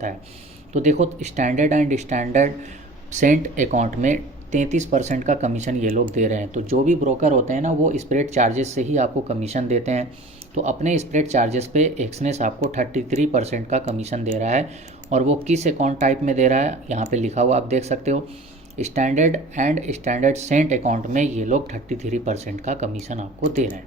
है। तो देखो standard and standard Saint account में 33% का कमीशन ये लोग दे रहे हैं। तो जो भी ब्रोकर होते हैं ना वो स्प्रेड चार्जेस से ही आपको कमीशन देते हैं। तो अपने स्प्रेड चार्जेस पे एक्सनेस आपको 33% का कमीशन दे रहा है। और वो किस अकाउंट टाइप में दे रहा है यहाँ पे लिखा हुआ आप देख सकते हो, standard and standard Saint account में ये लोग 33% का कमीशन आपको दे रहे हैं।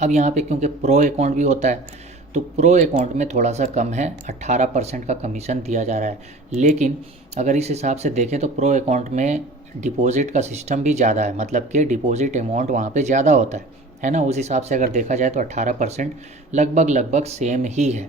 अब यहाँ पे क्योंकि प्रो अकाउंट भी होता है तो प्रो अकाउंट में थोड़ा सा कम है, 18% का कमीशन दिया जा रहा है। लेकिन अगर इस हिसाब से देखें तो प्रो अकाउंट में डिपॉजिट का सिस्टम भी ज़्यादा है, मतलब कि डिपॉजिट अमाउंट वहाँ पे ज़्यादा होता है ना। उस हिसाब से अगर देखा जाए तो 18% लगभग सेम ही है।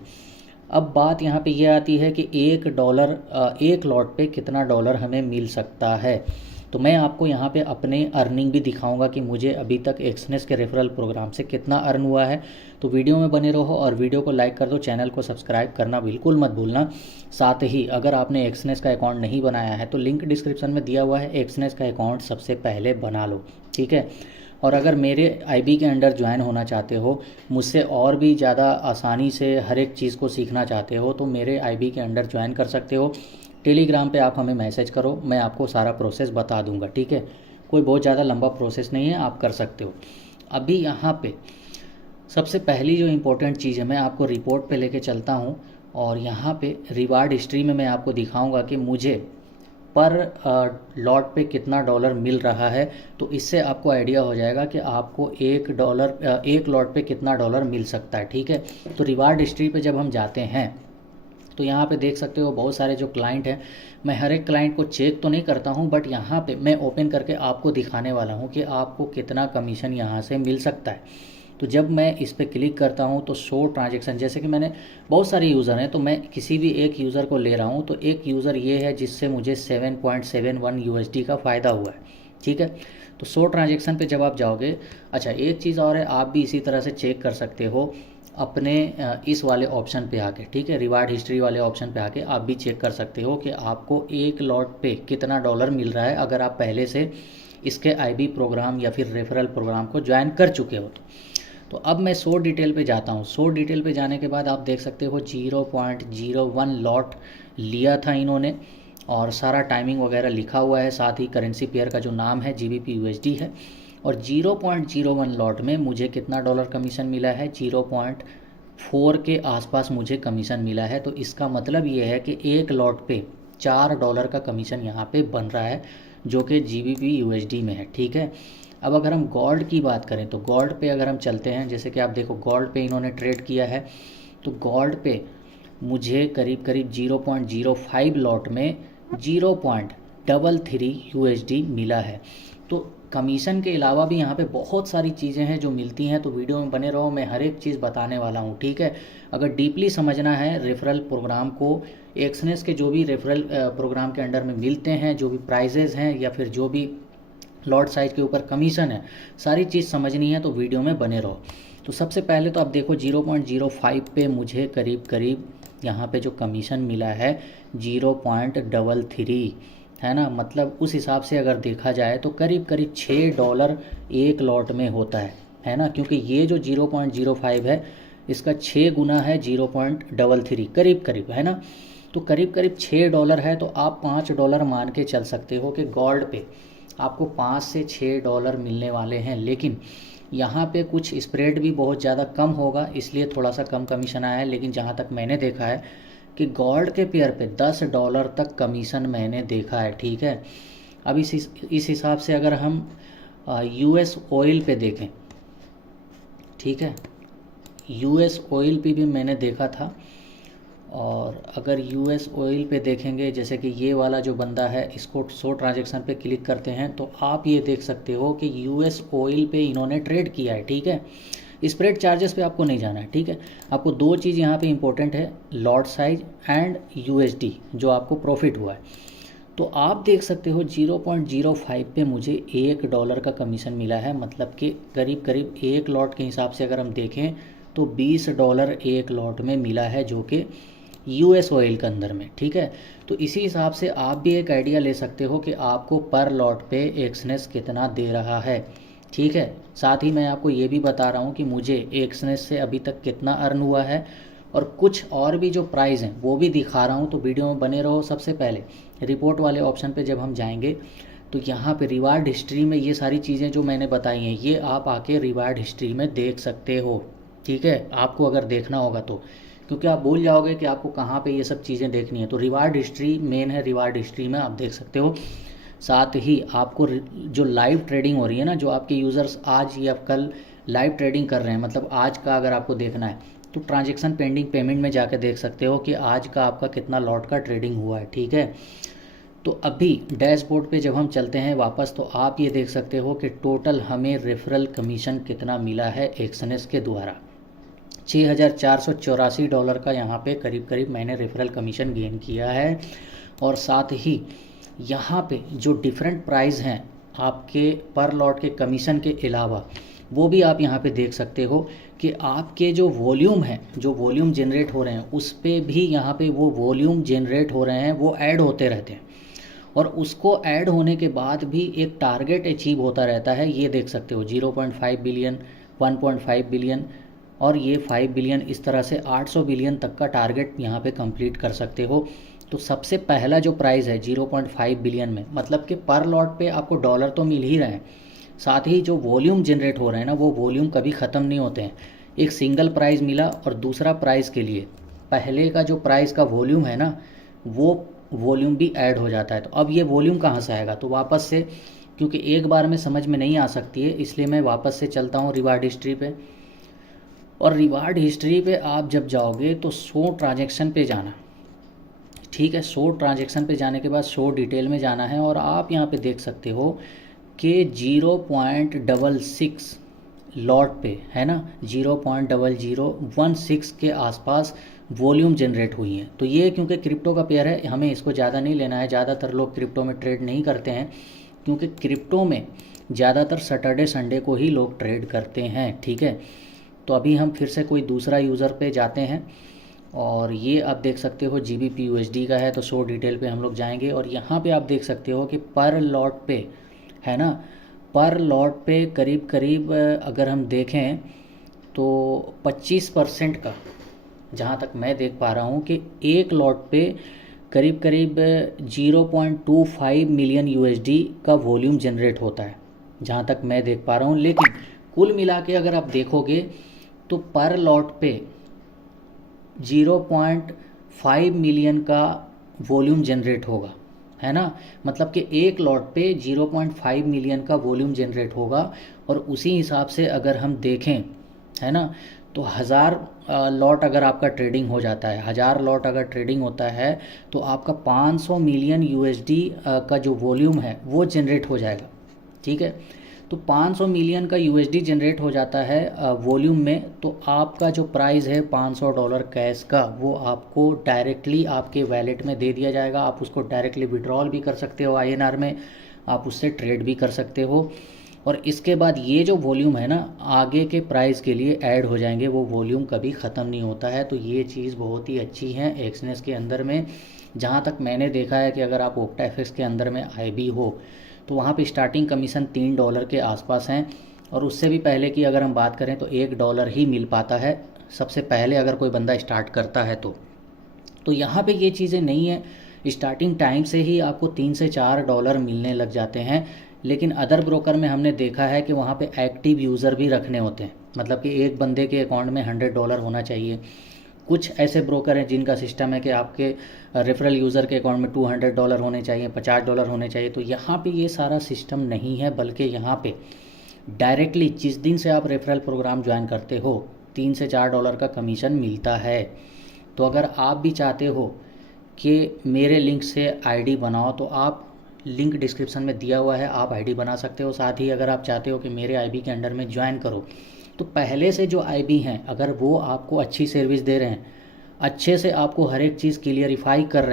अब बात यहाँ पे ये आती है कि $1 एक लॉट पे कितना डॉलर हमें मिल सकता है। तो मैं आपको यहाँ पे अपने अर्निंग भी दिखाऊंगा कि मुझे अभी तक एक्सनेस के रेफरल प्रोग्राम से कितना अर्न हुआ है। तो वीडियो में बने रहो और वीडियो को लाइक कर दो, चैनल को सब्सक्राइब करना बिल्कुल मत भूलना। साथ ही अगर आपने एक्सनेस का अकाउंट नहीं बनाया है तो लिंक डिस्क्रिप्शन में दिया हुआ है, एक्सनेस का अकाउंट सबसे पहले बना लो, ठीक है। और अगर मेरे आईबी के अंडर ज्वाइन होना चाहते हो, मुझसे और भी ज़्यादा आसानी से हर एक चीज़ को सीखना चाहते हो तो मेरे आईबी के अंडर ज्वाइन कर सकते हो। टेलीग्राम पे आप हमें मैसेज करो, मैं आपको सारा प्रोसेस बता दूंगा, ठीक है। कोई बहुत ज़्यादा लंबा प्रोसेस नहीं है, आप कर सकते हो। अभी यहाँ पे सबसे पहली जो इम्पोर्टेंट चीज़ है, मैं आपको रिपोर्ट पे लेके चलता हूँ और यहाँ पे रिवार्ड हिस्ट्री में मैं आपको दिखाऊंगा कि मुझे पर लॉट पे कितना डॉलर मिल रहा है। तो इससे आपको आइडिया हो जाएगा कि आपको एक लॉट पे कितना डॉलर मिल सकता है, ठीक है। तो रिवार्ड हिस्ट्री पे जब हम जाते हैं तो यहाँ पे देख सकते हो बहुत सारे जो क्लाइंट हैं, मैं हर एक क्लाइंट को चेक तो नहीं करता हूँ, बट यहाँ पे मैं ओपन करके आपको दिखाने वाला हूँ कि आपको कितना कमीशन यहाँ से मिल सकता है। तो जब मैं इस पर क्लिक करता हूँ तो शो ट्रांजेक्शन, जैसे कि मैंने बहुत सारे यूज़र हैं तो मैं किसी भी एक यूज़र को ले रहा हूँ। तो एक यूज़र ये है जिससे मुझे 7.71 USD का फ़ायदा हुआ है, ठीक है। तो शो ट्रांजेक्शन पे जब आप जाओगे, अच्छा एक चीज़ और है, आप भी इसी तरह से चेक कर सकते हो अपने इस वाले ऑप्शन पे आके, ठीक है, रिवार्ड हिस्ट्री वाले ऑप्शन पे आके आप भी चेक कर सकते हो कि आपको एक लॉट पे कितना डॉलर मिल रहा है अगर आप पहले से इसके आईबी प्रोग्राम या फिर रेफरल प्रोग्राम को ज्वाइन कर चुके हो। तो अब मैं 100 डिटेल पे जाता हूँ। 100 डिटेल पे जाने के बाद आप देख सकते हो 0.01 लॉट लिया था इन्होंने और सारा टाइमिंग वगैरह लिखा हुआ है। साथ ही करेंसी पेयर का जो नाम है GBP USD है। और 0.01 लॉट में मुझे कितना डॉलर कमीशन मिला है, 0.4 के आसपास मुझे कमीशन मिला है। तो इसका मतलब ये है कि एक लॉट पे $4 का कमीशन यहाँ पे बन रहा है जो कि GBP USD में है, ठीक है। अब अगर हम गोल्ड की बात करें तो गोल्ड पे अगर हम चलते हैं, जैसे कि आप देखो गोल्ड पे इन्होंने ट्रेड किया है तो गोल्ड पे मुझे करीब करीब 0.05 लॉट में 0.33 USD मिला है। तो कमीशन के अलावा भी यहाँ पे बहुत सारी चीज़ें हैं जो मिलती हैं। तो वीडियो में बने रहो, मैं हर एक चीज़ बताने वाला हूँ, ठीक है। अगर डीपली समझना है रेफरल प्रोग्राम को, एक्सनेस के जो भी रेफरल प्रोग्राम के अंडर में मिलते हैं, जो भी प्राइजेज़ हैं या फिर जो भी लॉट साइज के ऊपर कमीशन है, सारी चीज़ समझनी है तो वीडियो में बने रहो। तो सबसे पहले तो आप देखो 0.05 पे मुझे करीब करीब यहाँ पे जो कमीशन मिला है 0.33 है ना। मतलब उस हिसाब से अगर देखा जाए तो करीब करीब $6 एक लॉट में होता है ना। क्योंकि ये जो 0.05 है इसका 6 गुना है 0.33 करीब करीब, है ना। तो करीब करीब $6 है। तो आप $5 मान के चल सकते हो कि गोल्ड पे आपको $5 से $6 मिलने वाले हैं। लेकिन यहाँ पे कुछ स्प्रेड भी बहुत ज़्यादा कम होगा, इसलिए थोड़ा सा कम कमीशन आया है। लेकिन जहाँ तक मैंने देखा है कि गोल्ड के पेयर पे $10 तक कमीशन मैंने देखा है, ठीक है। अब इस हिसाब से अगर हम US ऑयल पे देखें, ठीक है, US ऑयल पे भी मैंने देखा था। और अगर US ऑयल पे देखेंगे, जैसे कि ये वाला जो बंदा है, इसको 100 ट्रांजेक्शन पे क्लिक करते हैं तो आप ये देख सकते हो कि US ऑयल पे इन्होंने ट्रेड किया है, ठीक है। स्प्रेड चार्जेस पे आपको नहीं जाना है, ठीक है। आपको दो चीज़ यहाँ पे इंपॉर्टेंट है, लॉट साइज एंड USD जो आपको प्रॉफिट हुआ है। तो आप देख सकते हो 0.05 पे मुझे $1 का कमीशन मिला है। मतलब कि करीब करीब एक लॉट के हिसाब से अगर हम देखें तो $20 एक लॉट में मिला है जो कि US ऑयल के अंदर में, ठीक है। तो इसी हिसाब से आप भी एक आइडिया ले सकते हो कि आपको पर लॉट पे एक्सनेस कितना दे रहा है, ठीक है। साथ ही मैं आपको ये भी बता रहा हूँ कि मुझे एक्सनेस से अभी तक कितना अर्न हुआ है और कुछ और भी जो प्राइस हैं वो भी दिखा रहा हूँ, तो वीडियो में बने रहो। सबसे पहले रिपोर्ट वाले ऑप्शन पे जब हम जाएंगे तो यहाँ पे रिवार्ड हिस्ट्री में ये सारी चीज़ें जो मैंने बताई हैं ये आप आके रिवार्ड हिस्ट्री में देख सकते हो, ठीक है, आपको अगर देखना होगा तो, क्योंकि आप भूल जाओगे कि आपको कहाँ पे ये सब चीज़ें देखनी है। तो रिवार्ड हिस्ट्री मेन है, रिवार्ड हिस्ट्री में आप देख सकते हो। साथ ही आपको जो लाइव ट्रेडिंग हो रही है ना, जो आपके यूज़र्स आज या कल लाइव ट्रेडिंग कर रहे हैं, मतलब आज का अगर आपको देखना है तो ट्रांजैक्शन पेंडिंग पेमेंट में जाकर देख सकते हो कि आज का आपका कितना लॉट का ट्रेडिंग हुआ है, ठीक है। तो अभी डैशबोर्ड पे जब हम चलते हैं वापस तो आप ये देख सकते हो कि टोटल हमें रेफरल कमीशन कितना मिला है एक्सएनएस के द्वारा। $6,484 का यहाँ पे करीब करीब मैंने रेफरल कमीशन गेन किया है। और साथ ही यहाँ पे जो डिफरेंट प्राइस हैं आपके पर लॉट के कमीशन के अलावा, वो भी आप यहाँ पे देख सकते हो कि आपके जो वॉल्यूम है, जो वॉल्यूम जनरेट हो रहे हैं उस पे भी यहाँ पे वो वॉल्यूम जनरेट हो रहे हैं, वो ऐड होते रहते हैं। और उसको ऐड होने के बाद भी एक टारगेट अचीव होता रहता है, ये देख सकते हो 0.5 बिलियन, 1.5 बिलियन और ये 5 बिलियन, इस तरह से 800 बिलियन तक का टारगेट यहाँ पे कंप्लीट कर सकते हो। तो सबसे पहला जो प्राइस है 0.5 बिलियन में, मतलब कि पर लॉट पे आपको डॉलर तो मिल ही रहे हैं, साथ ही जो वॉल्यूम जनरेट हो रहे हैं ना वो वॉल्यूम कभी ख़त्म नहीं होते हैं। एक सिंगल प्राइस मिला और दूसरा प्राइस के लिए पहले का जो प्राइस का वॉल्यूम है ना वो वॉल्यूम भी ऐड हो जाता है। तो अब ये वॉल्यूम कहाँ से आएगा, तो वापस से, क्योंकि एक बार में समझ में नहीं आ सकती है इसलिए मैं वापस से चलता हूँ रिवार्ड हिस्ट्री पे। और रिवार्ड हिस्ट्री पे आप जब जाओगे तो 100 ट्रांजेक्शन पे जाना, ठीक है। 100 ट्रांजेक्शन पे जाने के बाद 100 डिटेल में जाना है और आप यहाँ पे देख सकते हो कि 0.66 लॉट पे है ना, 0.0016 के आसपास वॉल्यूम जनरेट हुई है। तो ये क्योंकि क्रिप्टो का पेयर है हमें इसको ज़्यादा नहीं लेना है, ज़्यादातर लोग क्रिप्टो में ट्रेड नहीं करते हैं क्योंकि क्रिप्टो में ज़्यादातर सैटरडे संडे को ही लोग ट्रेड करते हैं, ठीक है। तो अभी हम फिर से कोई दूसरा यूज़र पे जाते हैं और ये आप देख सकते हो GBP/USD का है, तो 100 डिटेल पे हम लोग जाएंगे और यहाँ पे आप देख सकते हो कि पर लॉट पे है ना, पर लॉट पे करीब करीब अगर हम देखें तो 25% का, जहाँ तक मैं देख पा रहा हूँ कि एक लॉट पे करीब करीब 0.25 मिलियन USD का वॉल्यूम जनरेट होता है, जहाँ तक मैं देख पा रहा हूँ। लेकिन कुल मिला के अगर आप देखोगे तो पर लॉट पे 0.5 मिलियन का वॉल्यूम जनरेट होगा, है ना। मतलब कि एक लॉट पे 0.5 मिलियन का वॉल्यूम जनरेट होगा। और उसी हिसाब से अगर हम देखें, है ना, तो 1000 लॉट अगर आपका ट्रेडिंग हो जाता है, 1000 लॉट अगर ट्रेडिंग होता है तो आपका 500 मिलियन USD का जो वॉल्यूम है वो जनरेट हो जाएगा, ठीक है। तो 500 मिलियन का USD जनरेट हो जाता है वॉल्यूम में, तो आपका जो प्राइस है $500 कैश का वो आपको डायरेक्टली आपके वैलेट में दे दिया जाएगा। आप उसको डायरेक्टली विड्रॉल भी कर सकते हो INR में, आप उससे ट्रेड भी कर सकते हो। और इसके बाद ये जो वॉल्यूम है ना आगे के प्राइस के लिए ऐड हो जाएंगे, वो वॉल्यूम कभी ख़त्म नहीं होता है। तो ये चीज़ बहुत ही अच्छी है एक्सएनएस के अंदर में। जहाँ तक मैंने देखा है कि अगर आप OctaFX के अंदर में IB हो तो वहाँ पे स्टार्टिंग कमीशन $3 के आसपास हैं। और उससे भी पहले की अगर हम बात करें तो $1 ही मिल पाता है सबसे पहले अगर कोई बंदा स्टार्ट करता है तो यहाँ पे ये चीज़ें नहीं है, स्टार्टिंग टाइम से ही आपको $3 से $4 मिलने लग जाते हैं। लेकिन अदर ब्रोकर में हमने देखा है कि वहाँ पे एक्टिव यूज़र भी रखने होते हैं, मतलब कि एक बंदे के अकाउंट में $100 होना चाहिए। कुछ ऐसे ब्रोकर हैं जिनका सिस्टम है कि आपके रेफरल यूज़र के अकाउंट में $200 होने चाहिए, $50 होने चाहिए। तो यहाँ पे ये सारा सिस्टम नहीं है, बल्कि यहाँ पे डायरेक्टली जिस दिन से आप रेफरल प्रोग्राम ज्वाइन करते हो $3 से $4 का कमीशन मिलता है। तो अगर आप भी चाहते हो कि मेरे लिंक से ID बनाओ तो आप लिंक डिस्क्रिप्शन में दिया हुआ है, आप ID बना सकते हो। साथ ही अगर आप चाहते हो कि मेरे IB के अंडर में ज्वाइन करो तो पहले से जो IB हैं अगर वो आपको अच्छी सर्विस दे रहे हैं, अच्छे से आपको हर एक चीज़ क्लियरिफाई कर रहे हैं,